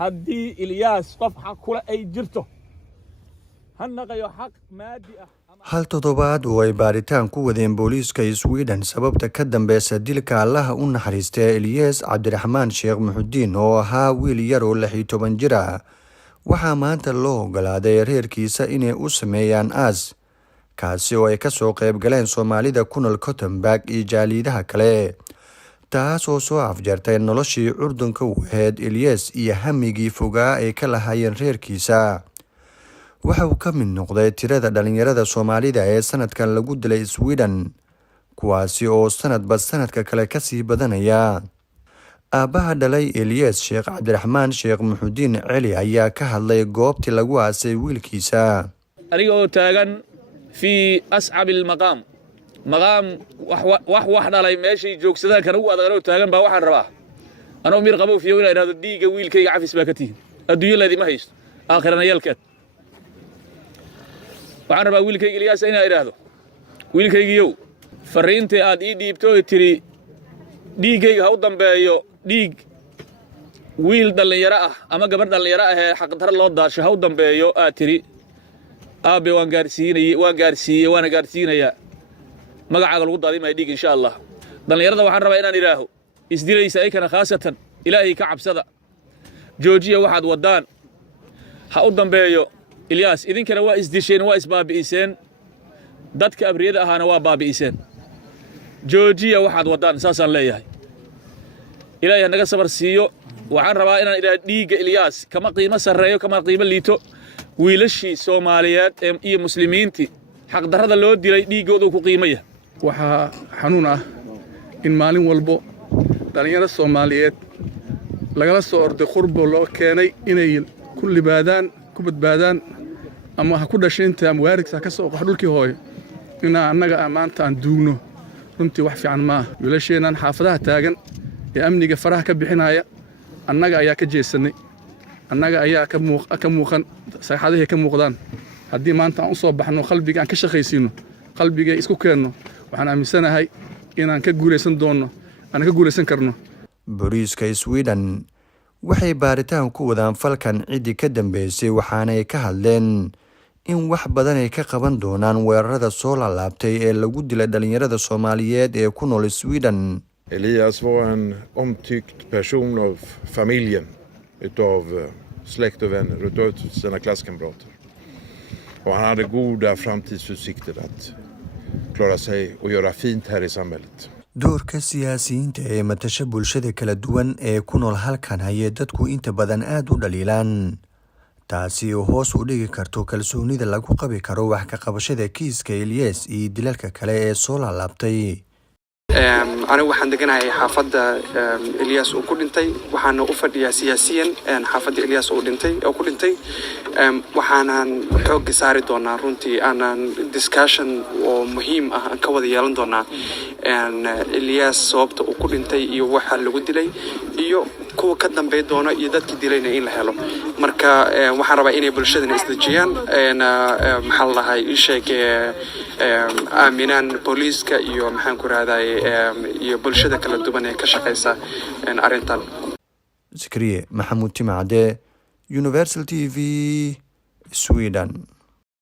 هدي إلياس قف حق كل أي جرته هنقيو حق مادي hal toddobaad oo ay baaritaan ku wadeen booliiska Sweden sababta ka dambeysa dilka Allaha u naxariistay Ilyas Cabdiraxmaan Sheekh Muxudiin oo ahaa wiil yar oo 16 jir ah waxaa maanta loo ogolaaday reerkiisa inay u sameeyaan aas kaasi oo ay ka soo qayb galeen Soomaalida ku nool Gothenburg iyo jaalidaha kale taas oo soo afjartay noloshii Urdunka u ahayd Ilyas iyo hamigii fogaa ay ka lahaayeen reerkiisa waxa uu ka mid noqday tirada dhalinyarada Soomaalida ee sanadkan lagu dilay Sweden kuwaasi oo sanadba sanadka kale ka sii badanaya aabaha dhalay Ilyas Sheekh Cabdiraxmaan Sheekh Muxudiin Cali ayaa ka hadlay goobtii lagu aasay wiilkiisa anigoo taagan fi as'ab al-maqam wax dhalay meeshii joogsadaan kan ugu adag taagan baa waxaan rabaa anoo mir qabo fiyo inay raado dhiiga wiilkayga cafis baa ka tiin adduunyada ma haysto aakhirana yeelkeed waxaan rabaa wiilkayga Ilyas inay iraahdo wiilkaygiyow fariintii aad ii dhiibto tiri dhiigayga ha u dambeeyo dhiig wiil dhalinyaro ah ama gabadh dhalinyaro ah ee xaq darro loo daasho ha u dambeeyo aad tiri aabe waan gaarsiinayaa magacaaga lagu daadimay dhiig insha Allah dhalinyarada waxaan rabaa inaan iraaho isdilaysa ay kana khaasatan ilaahay ka cabsada joojiya waxaad wadaan ha u dambeeyo Ilyas idinkana waa isdisheen waa isbaabi'iseen dadka abriyada ahana waa baabi'iseen joojiya waxaad wadaan saasaan leeyahay ilaahay naga sabar siiyo waxaan rabaa inaan ilaahay dhiiga Ilyas kama qiimo sareeyo kama qiimo liito wiilashii Soomaaliyeed iyo muslimiintii xaq darrada loo dilay dhiigooda ku qiimaya waxa xanuun ah in maalin walbo dhalinyarada Soomaaliyeed lagala soo orday qurbo loo keenay inay ku libaadaan ku badbaadaan ama ha ku dhasheynta ama waarigsa ka soo qax dhulkii hooyo ina annaga maanta aan duugno runtii wax fiican ma wiilasheenan xaafadaha taagan ee amniga faraha ka bixinaya annaga ayaa ka jeesanay annaga ayaa ka muuqan saxaadaha ka muuqdaan haddii maanta aan u soo baxno qalbiga aan ka shaqaysiino qalbiga isku keenno waxaan aaminsanahay inaan ka guuleysan karno booliiska Sweden waxay baaritaan ku wadaan falkan cidii ka dambeysay waxaana ay ka hadleen in wax badan ay ka qaban doonaan weerarada soo laabtay ee lagu dilay dhalinyarada Soomaaliyeed ee ku nool Sweden. Elias var en omtyckt person av familjen, utav släkt och vänner, utav sina klasskamrater. Och han hade goda framtidsutsikter att klara sig och göra fint här i samhället. doorka siyaasiyiinta ee matasha bulshada kala duwan ee ku nool halkan ayay dadku inta badan aad u dhaliilaan taasi oo hoos u dhigi karto kalsoonida lagu qabi karo wax ka qabashada kiiska Ilyas iyo dilalka kale ee soo laabtay anigu waxaan deganahay xaafadda Ilyas oo ku dhintay waxaana u fadhiyaa siyaasiyan xaafadda Ilyas oo ku dhintay waxaanan xoog saari doonaa runtii aanan discussion oo muhiim ah aan ka wada yeelan doonaa Ilyas sababta uu ku dhintay iyo waxa lagu dilay iyo kuwa ka dambeey doona iyo dadkii dilayna in la helo marka waxaan rabaa inay bulshadana isdajiyaan maxaa lahaay aaminaan booliiska iyo maxaan ku raadayay iyo bulshada kala duwan ee ka shaqeysa arintan Zikriye Maxamuud Timacade Universal TV Sweden.